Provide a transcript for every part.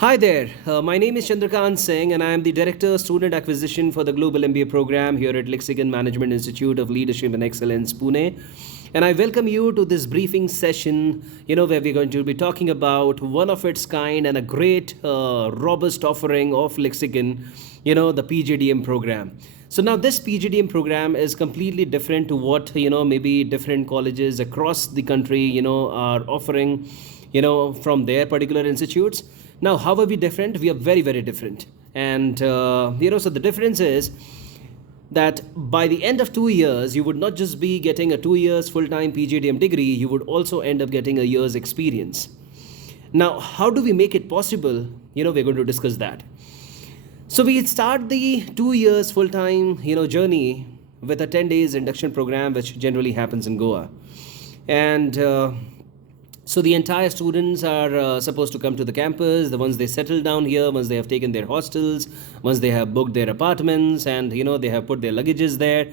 Hi there. My name is Chandrakant Singh, and I am the Director Student Acquisition for the Global MBA program here at Lexicon Management Institute of Leadership and Excellence, Pune. And I welcome you to this briefing session, where we're going to be talking about one of its kind and a great, robust offering of Lexicon, the PGDM program. So now this PGDM program is completely different to what, maybe different colleges across the country, are offering, from their particular institutes. Now, how are we different? We are very, very different. And, so the difference is that by the end of 2 years, you would not just be getting a 2 years full-time PGDM degree, you would also end up getting a year's experience. Now, how do we make it possible? We're going to discuss that. So we start the 2 years full-time, journey with a 10 days induction program, which generally happens in Goa. And so the entire students are supposed to come to the campus. The ones they settle down here, once they have taken their hostels, once they have booked their apartments, and they have put their luggages there.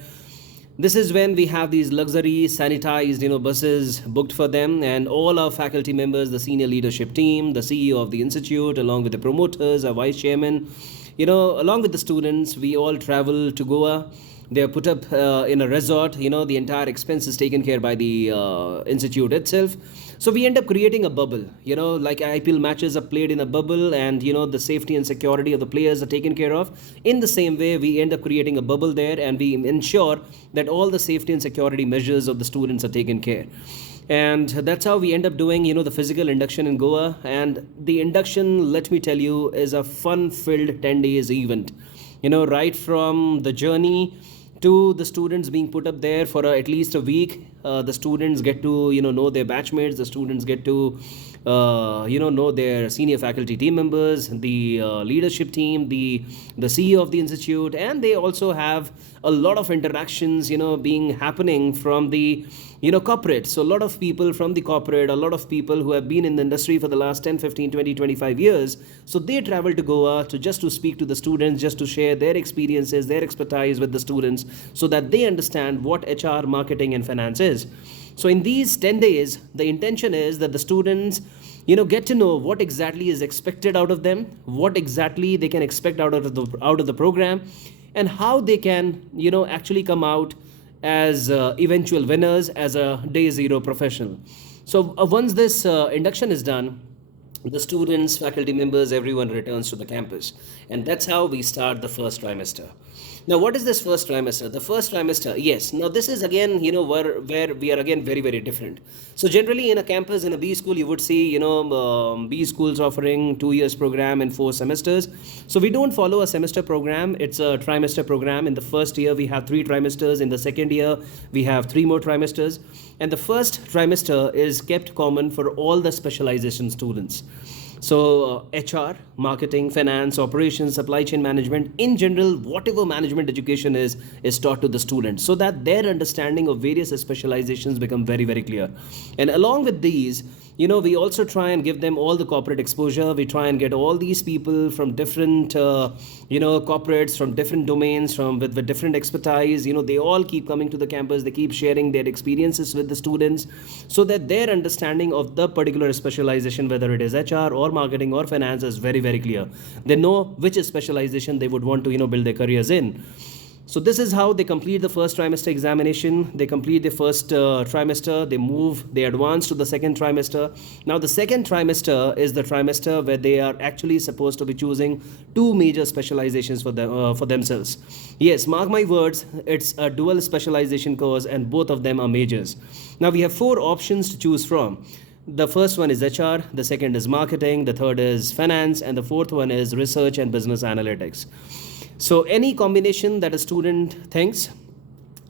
This is when we have these luxury sanitized buses booked for them, and all our faculty members, the senior leadership team, the CEO of the institute, along with the promoters, our vice chairman, along with the students, we all travel to Goa. They are put up in a resort. The entire expense is taken care by the institute itself. So we end up creating a bubble, like IPL matches are played in a bubble, and the safety and security of the players are taken care of. In the same way, we end up creating a bubble there, and we ensure that all the safety and security measures of the students are taken care. And that's how we end up doing the physical induction in Goa. And the induction, let me tell you, is a fun filled 10 days event, right from the journey to the students being put up there for at least a week. The students get to know their batchmates. The students get to know their senior faculty team members, the leadership team, the CEO of the institute, and they also have a lot of interactions being happening from the corporate. So a lot of people from the corporate, a lot of people who have been in the industry for the last 10, 15, 20, 25 years, so they travel to Goa to speak to the students, just to share their experiences, their expertise with the students, so that they understand what HR, marketing, and finance is. So in these 10 days, the intention is that the students get to know what exactly is expected out of them, what exactly they can expect out of the program, and how they can actually come out as eventual winners as a day zero professional. So once this induction is done, the students, faculty members, everyone returns to the campus, and that's how we start the first trimester. Now, what is this first trimester? The first trimester, yes. Now, this is again, where we are again very, very different. So, generally, in a campus, in a B school, you would see, B schools offering 2 years program in 4 semesters. So, we don't follow a semester program. It's a trimester program. In the first year, we have 3 trimesters. In the second year, we have 3 more trimesters. And the first trimester is kept common for all the specialization students. So HR, marketing, finance, operations, supply chain management, in general, whatever management education is taught to the students, so that their understanding of various specializations become very, very clear. And along with these, we also try and give them all the corporate exposure. We try and get all these people from different, corporates, from different domains, with different expertise. They all keep coming to the campus. They keep sharing their experiences with the students, so that their understanding of the particular specialization, whether it is HR or marketing or finance, is very, very clear. They know which specialization they would want to, build their careers in. So this is how they complete the first trimester examination. They complete the first trimester, they advance to the second trimester. Now the second trimester is the trimester where they are actually supposed to be choosing 2 major specializations for themselves. Yes, mark my words, it's a dual specialization course, and both of them are majors. Now we have 4 options to choose from. The first one is HR, the second is marketing, the third is finance, and the fourth one is research and business analytics. So any combination that a student thinks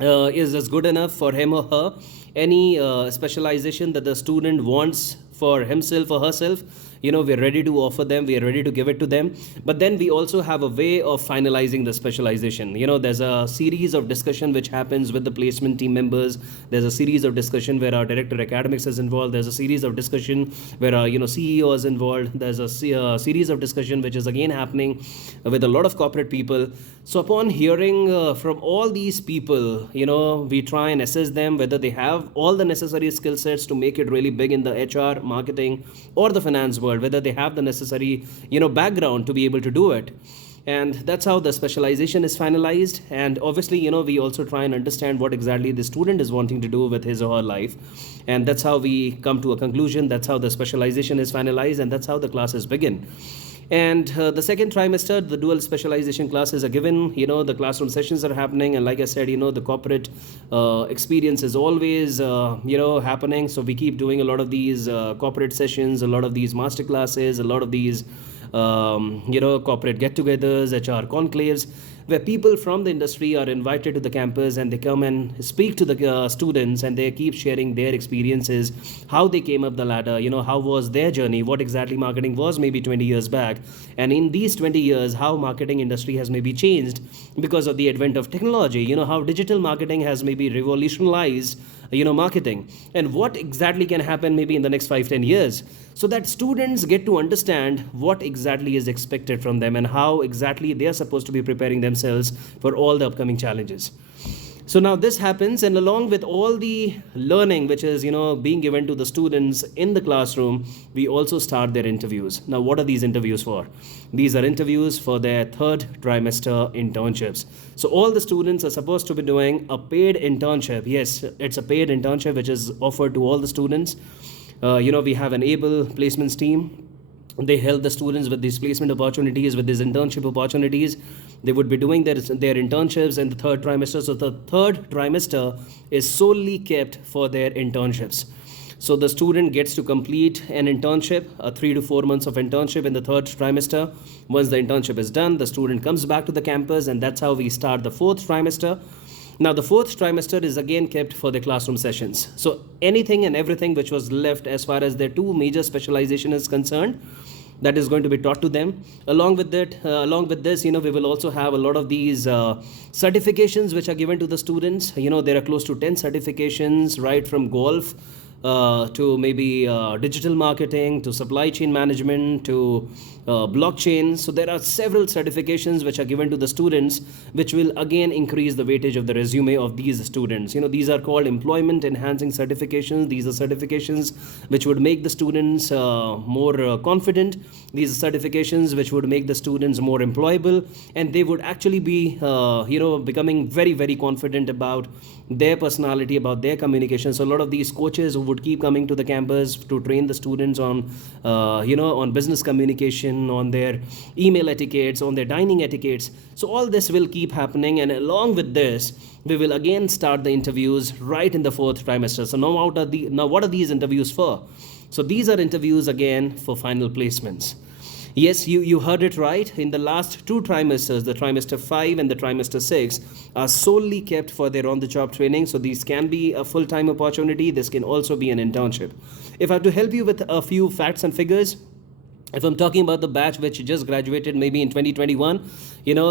is good enough for him or her, any specialization that the student wants for himself or herself, we're ready to offer them, we are ready to give it to them. But then we also have a way of finalizing the specialization. There's a series of discussion which happens with the placement team members. There's a series of discussion where our director academics is involved. There's a series of discussion where our CEO is involved. There's a series of discussion which is again happening with a lot of corporate people. So upon hearing from all these people, we try and assess them whether they have all the necessary skill sets to make it really big in the HR, marketing, or the finance world. world, whether they have the necessary, background to be able to do it. And that's how the specialization is finalized. And obviously, we also try and understand what exactly the student is wanting to do with his or her life, and that's how we come to a conclusion. That's how the specialization is finalized, and that's how the classes begin. And the second trimester, the dual specialization classes are given. The classroom sessions are happening, and like I said, the corporate experience is always happening. So we keep doing a lot of these corporate sessions, a lot of these master classes, a lot of these corporate get-togethers, HR conclaves, where people from the industry are invited to the campus, and they come and speak to the students, and they keep sharing their experiences, how they came up the ladder, how was their journey, what exactly marketing was maybe 20 years back, and in these 20 years, how marketing industry has maybe changed because of the advent of technology, how digital marketing has maybe revolutionized marketing, and what exactly can happen maybe in the next 5-10 years, so that students get to understand what exactly is expected from them and how exactly they are supposed to be preparing themselves for all the upcoming challenges. So now this happens, and along with all the learning which is being given to the students in the classroom, we also start their interviews. Now, what are these interviews for? These are interviews for their third trimester internships. So all the students are supposed to be doing a paid internship. Yes, it's a paid internship which is offered to all the students. We have an able placements team. They help the students with these placement opportunities, with these internship opportunities. They would be doing their internships in the third trimester. So the third trimester is solely kept for their internships. So the student gets to complete an internship, a 3 to 4 months of internship in the third trimester. Once the internship is done, the student comes back to the campus, and that's how we start the fourth trimester. Now, the fourth trimester is again kept for the classroom sessions. So anything and everything which was left as far as their two major specialization is concerned, that is going to be taught to them. Along with this, we will also have a lot of these certifications which are given to the students. There are close to 10 certifications, right from golf to maybe digital marketing, to supply chain management, to blockchain. So there are several certifications which are given to the students, which will again increase the weightage of the resume of these students. These are called employment enhancing certifications. These are certifications which would make the students more confident. These are certifications which would make the students more employable, and they would actually be becoming very, very confident about their personality, about their communication. So a lot of these coaches who would keep coming to the campus to train the students on on business communication, on their email etiquettes, on their dining etiquettes. So all this will keep happening, and along with this, we will again start the interviews right in the fourth trimester. So now what are these interviews for? So these are interviews again for final placements. Yes, you heard it right. In the last two trimesters, the trimester 5 and the trimester 6 are solely kept for their on-the-job training. So these can be a full-time opportunity. This can also be an internship. If I have to help you with a few facts and figures, if I'm talking about the batch which just graduated maybe in 2021,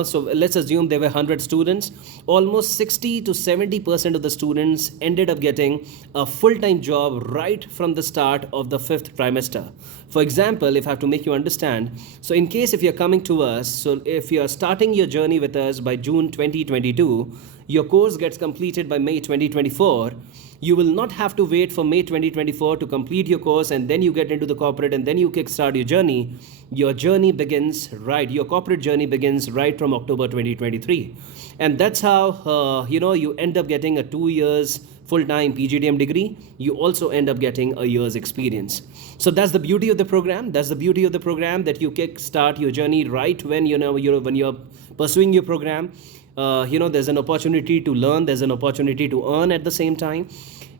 so let's assume there were 100 students. Almost 60 to 70% of the students ended up getting a full-time job right from the start of the fifth trimester. For example, if I have to make you understand, so in case if you're coming to us, so if you're starting your journey with us by June 2022, your course gets completed by May 2024, you will not have to wait for May 2024 to complete your course and then you get into the corporate and then you kickstart your journey. Your journey begins your corporate journey begins right from October 2023. And that's how, you end up getting a 2 years full-time PGDM degree. You also end up getting a year's experience. So that's the beauty of the program. That's the beauty of the program, that you kickstart your journey right when, when you're pursuing your program. There's an opportunity to learn, there's an opportunity to earn at the same time.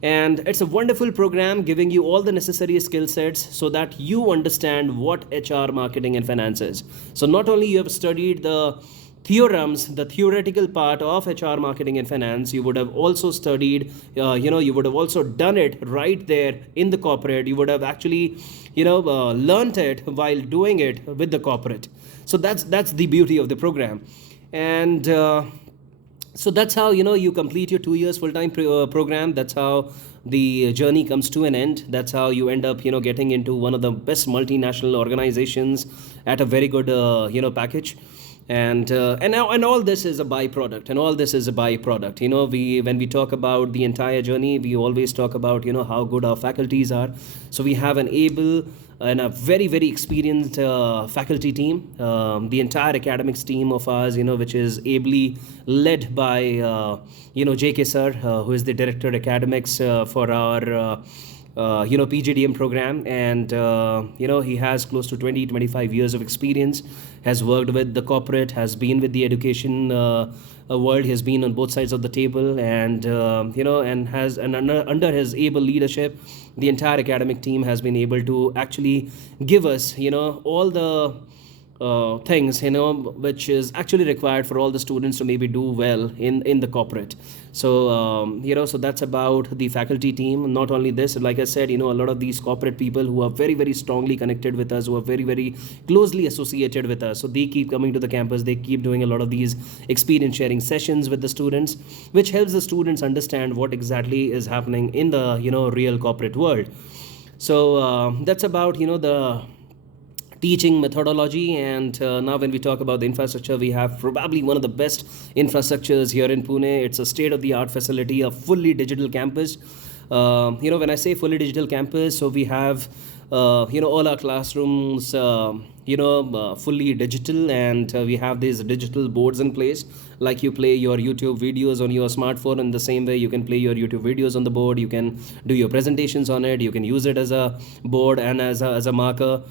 And it's a wonderful program giving you all the necessary skill sets so that you understand what HR, marketing, and finance is. So not only you have studied the theorems, the theoretical part of HR, marketing, and finance, you would have also studied, you would have also done it right there in the corporate. You would have actually, learned it while doing it with the corporate. So that's the beauty of the program. And so that's how, you complete your 2 years full-time program. That's how the journey comes to an end. That's how you end up, getting into one of the best multinational organizations at a very good, package. And all this is a byproduct, and all this is a byproduct. We when we talk about the entire journey, we always talk about how good our faculties are. So we have an able and a very very experienced faculty team, the entire academics team of ours, which is ably led by JK sir, who is the director academics for our PGDM program. And he has close to 20-25 years of experience, has worked with the corporate, has been with the education world. He has been on both sides of the table, and under his able leadership, the entire academic team has been able to actually give us all the things which is actually required for all the students to maybe do well in the corporate. So so that's about the faculty team. Not only this, like I said, a lot of these corporate people who are very very strongly connected with us, who are very very closely associated with us, so they keep coming to the campus, they keep doing a lot of these experience sharing sessions with the students, which helps the students understand what exactly is happening in the real corporate world. So that's about the teaching methodology. And now when we talk about the infrastructure, we have probably one of the best infrastructures here in Pune. It's a state-of-the-art facility, a fully digital campus. When I say fully digital campus, so we have all our classrooms fully digital, and we have these digital boards in place. Like you play your YouTube videos on your smartphone, in the same way you can play your YouTube videos on the board, you can do your presentations on it, you can use it as a board and as a marker.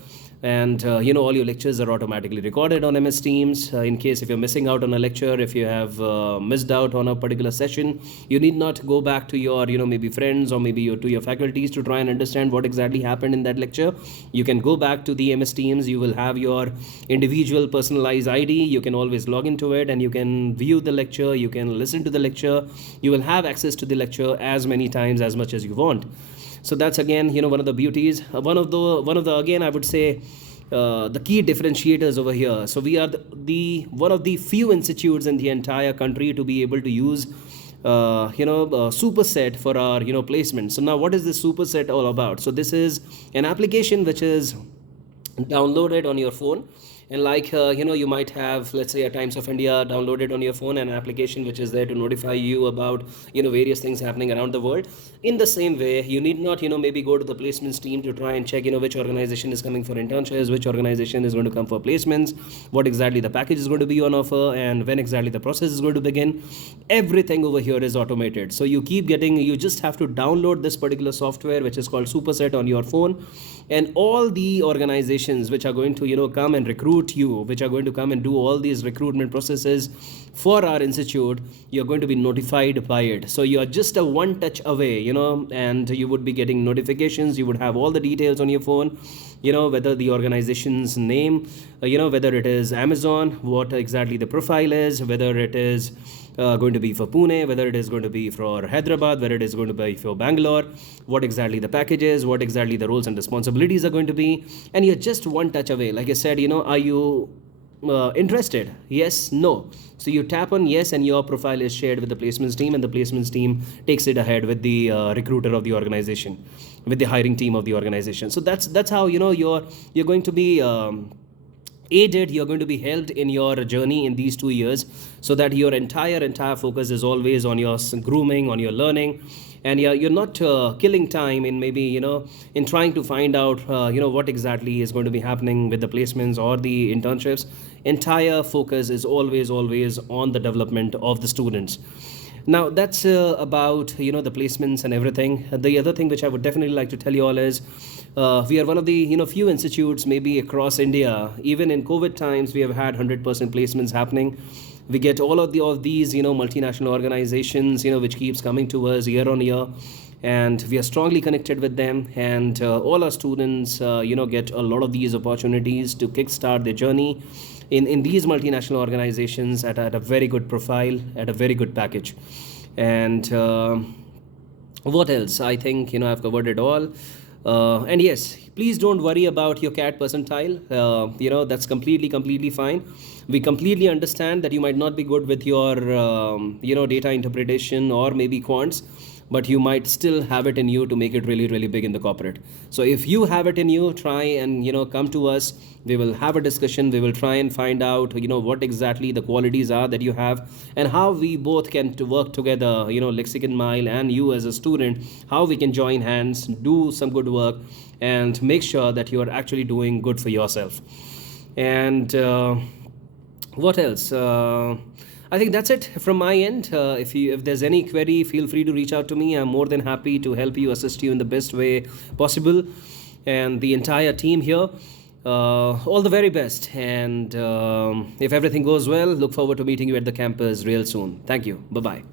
And all your lectures are automatically recorded on MS Teams. In case if you're missing out on a lecture, if you have missed out on a particular session, you need not go back to your maybe friends or maybe to your faculties to try and understand what exactly happened in that lecture. You can go back to the MS Teams. You will have your individual personalized ID. You can always log into it, and you can view the lecture, you can listen to the lecture, you will have access to the lecture as many times as much as you want. So that's again one of the beauties, one of the again I would say the key differentiators over here. So we are the one of the few institutes in the entire country to be able to use superset for our placement. So now what is this superset all about? So this is an application which is downloaded on your phone. And like you might have, let's say, at Times of India downloaded on your phone, an application which is there to notify you about various things happening around the world. In the same way, you need not maybe go to the placements team to try and check which organization is coming for internships, which organization is going to come for placements, what exactly the package is going to be on offer, and when exactly the process is going to begin. Everything over here is automated. So you just have to download this particular software which is called Superset on your phone, and all the organizations which are going to come and recruit you, which are going to come and do all these recruitment processes for our institute, you're going to be notified by it. So you are just a one touch away, and you would be getting notifications. You would have all the details on your phone, whether the organization's name, whether it is Amazon, what exactly the profile is, whether it is going to be for Pune, whether it is going to be for Hyderabad, whether it is going to be for Bangalore, what exactly the package is, what exactly the roles and responsibilities are going to be. And you're just one touch away. Like I said, are you interested? Yes, no. So you tap on yes, and your profile is shared with the placements team, and the placements team takes it ahead with the recruiter of the organization, with the hiring team of the organization. So that's how you're going to be aided, you're going to be helped in your journey in these 2 years, so that your entire focus is always on your grooming, on your learning, and you're not killing time in maybe in trying to find out what exactly is going to be happening with the placements or the internships. Entire focus is always on the development of the students. Now that's about the placements and everything. The other thing which I would definitely like to tell you all is we are one of the few institutes maybe across India. Even in COVID times, we have had 100% placements happening. We get all of these multinational organizations which keeps coming to us year on year, and we are strongly connected with them. And all our students get a lot of these opportunities to kickstart their journey in these multinational organizations at a very good profile, at a very good package. And what else? I think I've covered it all. And yes, please don't worry about your CAT percentile. That's completely fine. We completely understand that you might not be good with your data interpretation or maybe quants, but you might still have it in you to make it really, really big in the corporate. So if you have it in you, try and come to us. We will have a discussion. We will try and find out what exactly the qualities are that you have, and how we both can to work together, Lexicon Mile and you as a student, how we can join hands, do some good work, and make sure that you are actually doing good for yourself. And what else? I think that's it from my end. If there's any query, feel free to reach out to me. I'm more than happy to help you, assist you in the best way possible, and the entire team here. All the very best, and if everything goes well, look forward to meeting you at the campus real soon. Thank you. Bye bye.